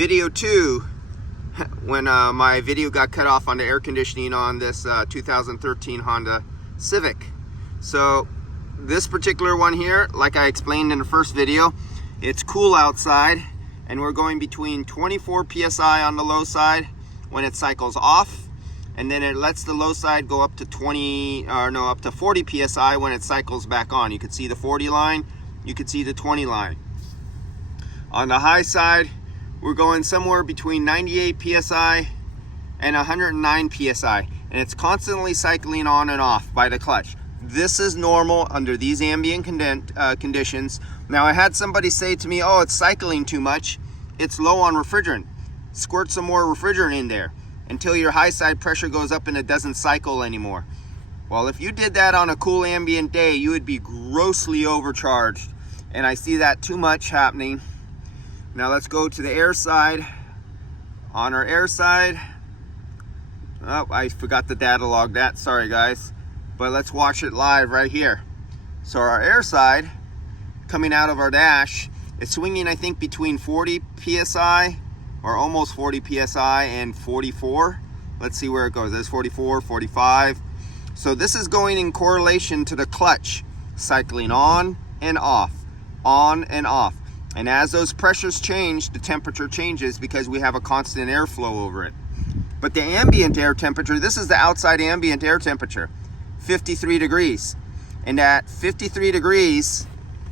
video 2 when my video got cut off on the air conditioning on this 2013 Honda Civic. So this particular one here, like I explained in the first video, it's cool outside and we're going between 24 psi on the low side when it cycles off, and then it lets the low side go up to up to 40 psi when it cycles back on. You can see the 40 line, you can see the 20 line. On the high side, we're going somewhere between 98 psi and 109 psi, and it's constantly cycling on and off by the clutch. This is normal under these ambient conditions. Now, I had somebody say to me, oh, it's cycling too much, it's low on refrigerant. Squirt some more refrigerant in there until your high side pressure goes up and it doesn't cycle anymore. Well, if you did that on a cool ambient day, you would be grossly overcharged, and I see that too much happening. Now let's go to the air side. On our air side, oh, I forgot to data log that, sorry guys, but let's watch it live right here. So our air side coming out of our dash is swinging, I think, between 40 psi or almost 40 psi and 44. Let's see where it goes. There's 44, 45. So this is going in correlation to the clutch cycling on and off, on and off. And as those pressures change, the temperature changes because we have a constant airflow over it. But the ambient air temperature, this is the outside ambient air temperature, 53 degrees. And at 53 degrees,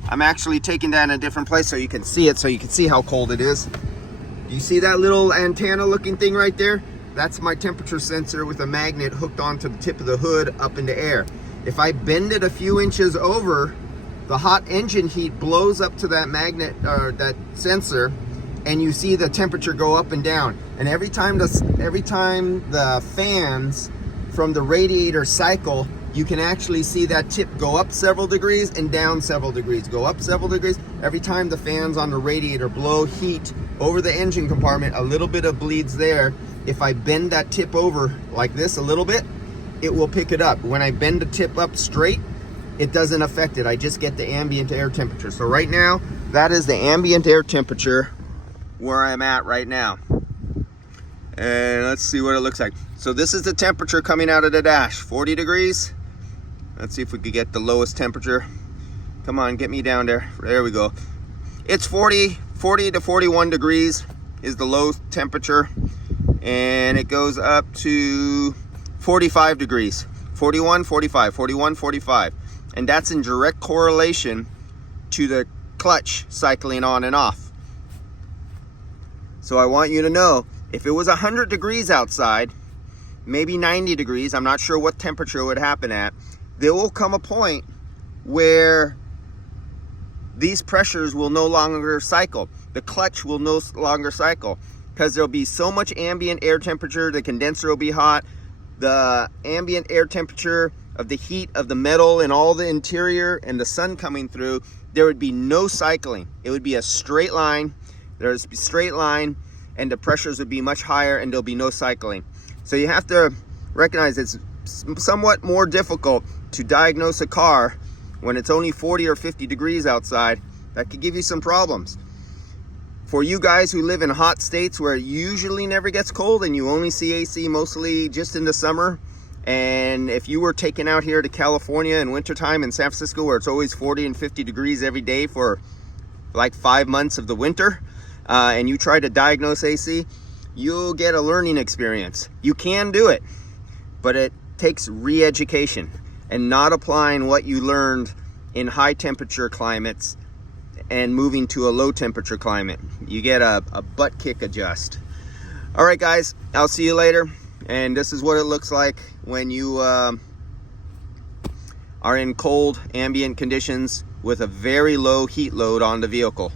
I'm actually taking that in a different place so you can see it, so you can see how cold it is. You see that little antenna looking thing right there? That's my temperature sensor with a magnet hooked onto the tip of the hood up in the air. If I bend it a few inches over, the hot engine heat blows up to that magnet or that sensor, and you see the temperature go up and down. And every time the fans from the radiator cycle, you can actually see that tip go up several degrees and down several degrees, go up several degrees. Every time the fans on the radiator blow heat over the engine compartment, a little bit of bleeds there. If I bend that tip over like this a little bit, it will pick it up. When I bend the tip up straight, it doesn't affect it. I just get the ambient air temperature. So right now, that is the ambient air temperature where I'm at right now. And let's see what it looks like. So this is the temperature coming out of the dash, 40 degrees. Let's see if we could get the lowest temperature. Come on, get me down there. There we go. It's 40 to 41 degrees is the low temperature. And it goes up to 45 degrees. 41, 45, 41, 45. And that's in direct correlation to the clutch cycling on and off. So I want you to know, if it was 100 degrees outside, maybe 90 degrees, I'm not sure what temperature would happen at, there will come a point where these pressures will no longer cycle. The clutch will no longer cycle because there'll be so much ambient air temperature, the condenser will be hot, the ambient air temperature of the heat of the metal and all the interior and the sun coming through, there would be no cycling. It would be a straight line. There's a straight line, and the pressures would be much higher, and there'll be no cycling. So you have to recognize it's somewhat more difficult to diagnose a car when it's only 40 or 50 degrees outside. That could give you some problems. For you guys who live in hot states where it usually never gets cold and you only see AC mostly just in the summer, and if you were taken out here to California in wintertime in San Francisco where it's always 40 and 50 degrees every day for like 5 months of the winter, and you try to diagnose AC, you'll get a learning experience. You can do it, but it takes re-education and not applying what you learned in high temperature climates and moving to a low temperature climate. You get a butt kick adjust. All right, guys, I'll see you later. And this is what it looks like when you are in cold ambient conditions with a very low heat load on the vehicle.